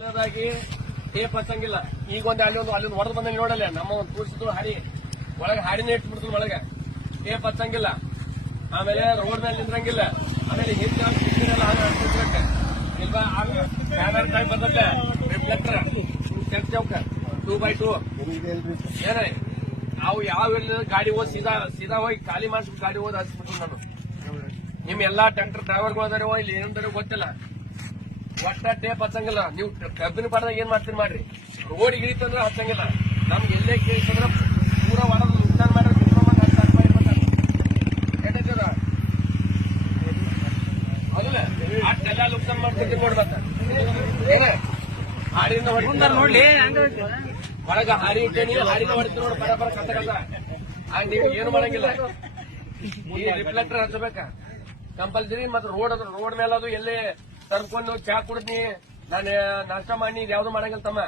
ಮೊದಲನೇದಾಗಿ ಟೇಪ್ ಹಚ್ಚಂಗಿಲ್ಲ. ಈಗ ಅಲ್ಲಿಂದ ಹೊಡೆದು ಬಂದಂಗೆ ನೋಡಲ್ಲ, ನಮ್ಮ ಒಂದು ತೋರಿಸಿದ್ರು ಹಾಡಿ ಒಳಗೆ ಹಾಡಿನೇ ಇಟ್ಬಿಡ್ತು ಒಳಗೆ. ಟೇಪ್ ಹಚ್ಚಂಗಿಲ್ಲ, ಆಮೇಲೆ ರೋಡ್ ಮೇಲೆ ನಿಂದ್ರಂಗಿಲ್ಲ, ಆಮೇಲೆ ಹಿಂದೆ ಇಲ್ವಾ ಬರ್ತದೆ ರಿಫ್ಲೆಕ್ಟರ್ ಚೌಕ 2x2 ಏನ ಅವು ಯಾವ ಗಾಡಿ ಹೋದ್ ಸೀದಾ ಹೋಗಿ ಖಾಲಿ ಮಾಡಿಸ್ಬಿಟ್ಟು ಗಾಡಿ ಹೋದ್ ಹಚ್ಬಿಟ್ರು. ನಾನು ನಿಮ್ ಎಲ್ಲಾ ಟ್ರ್ಯಾಕ್ಟರ್ ಡ್ರೈವರ್ಗಳು ಅದಾರ ಇಲ್ಲಿ ಏನಂದ್ರೆ ಗೊತ್ತಿಲ್ಲ, ಒಟ್ಟ ಟೇಪ್ ಹಚ್ಚಂಗಿಲ್ಲ. ನೀವು ಕಬ್ಬಿನ ಪಡೆದಾಗ ಏನ್ ಮಾಡ್ತೀರಿ ಮಾಡ್ರಿ, ರೋಡ್ ಇಳಿತಂದ್ರೆ ಹಚ್ಚಂಗಿಲ್ಲ. ನಮ್ಗೆ ಎಲ್ಲೇ ಕೇಳಿತಂದ್ರೆ ಪೂರಾ ಹೊರಗೆ ನುಕ್ಸಾನ್ ಮಾಡ್ರೆ ಹೌದಲ್ಲ, ಅಷ್ಟೆಲ್ಲ ನುಕ್ಸಾನ್ ಮಾಡ್ತಿದ್ವಿ ನೋಡ್ಬೇಕ. ಹಾಡಿಂದ ನೋಡ್ಲಿ ಹೊರಗ ಹಾಡಿ ಇಟ್ಟೇನಿ, ಹಾಡಿನ ಹೊಡಿತೀವಿ ನೋಡಿ ಬರ ಕಸ ಆಗ ನೀವು ಏನು ಮಾಡಂಗಿಲ್ಲ. ಈ ರಿಫ್ಲೆಕ್ಟರ್ ಹಚ್ಚಬೇಕ ಕಂಪಲ್ಸರಿ. ಮತ್ತೆ ರೋಡ್ ಮೇಲೆ ಅದು ಎಲ್ಲಿ ತರ್ಕೊಂಡು ಚಾ ಕುಡಿದ್ನಿ, ನಾನು ನಾಷ್ಟ ಮಾಡಿ ಯಾವ್ದು ಮಾಡಂಗಿಲ್ಲ ತಮ್ಮ,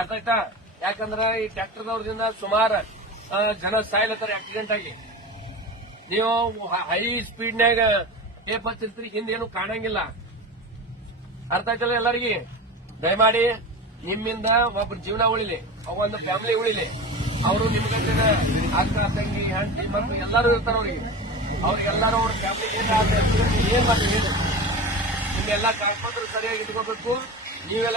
ಅರ್ಥ ಆಯ್ತಾ? ಯಾಕಂದ್ರ ಈ ಟ್ರ್ಯಾಕ್ಟರ್ದವ್ರದಿಂದ ಸುಮಾರು ಜನ ಸಾಯ್ಲತ್ತಾರ ಆಕ್ಸಿಡೆಂಟ್ ಆಗಿ. ನೀವು ಹೈ ಸ್ಪೀಡ್ನ್ಯಾಗ ಟೇಪ್ ಹಚ್ಚಿರ್ತೀರಿ, ಹಿಂದೇನು ಕಾಣಂಗಿಲ್ಲ. ಅರ್ಥ ಆಯ್ತಲ್ಲ ಎಲ್ಲರಿಗೆ? ದಯಮಾಡಿ ನಿಮ್ಮಿಂದ ಒಬ್ರ ಜೀವನ ಉಳಿಲಿ, ಒಂದು ಫ್ಯಾಮಿಲಿ ಉಳಿಲಿ. ಅವರು ನಿಮ್ಗಂತ ಅಕ್ಕ ತಂಗಿ ಹೆಂಡತಿ ಮತ್ತು ಎಲ್ಲರೂ ಇರ್ತಾರ. ಅವ್ರಿಗೆಲ್ಲರೂ ಅವ್ರ ಫ್ಯಾಮಿಲಿ ಏನ್ ಮಾಡ್ತೀವಿ, ನಿಮ್ಮೆಲ್ಲ ಕಾಡ್ಕೊಂಡ್ರು ಸರಿಯಾಗಿ ಇಟ್ಕೋಬೇಕು. ನೀವೆಲ್ಲ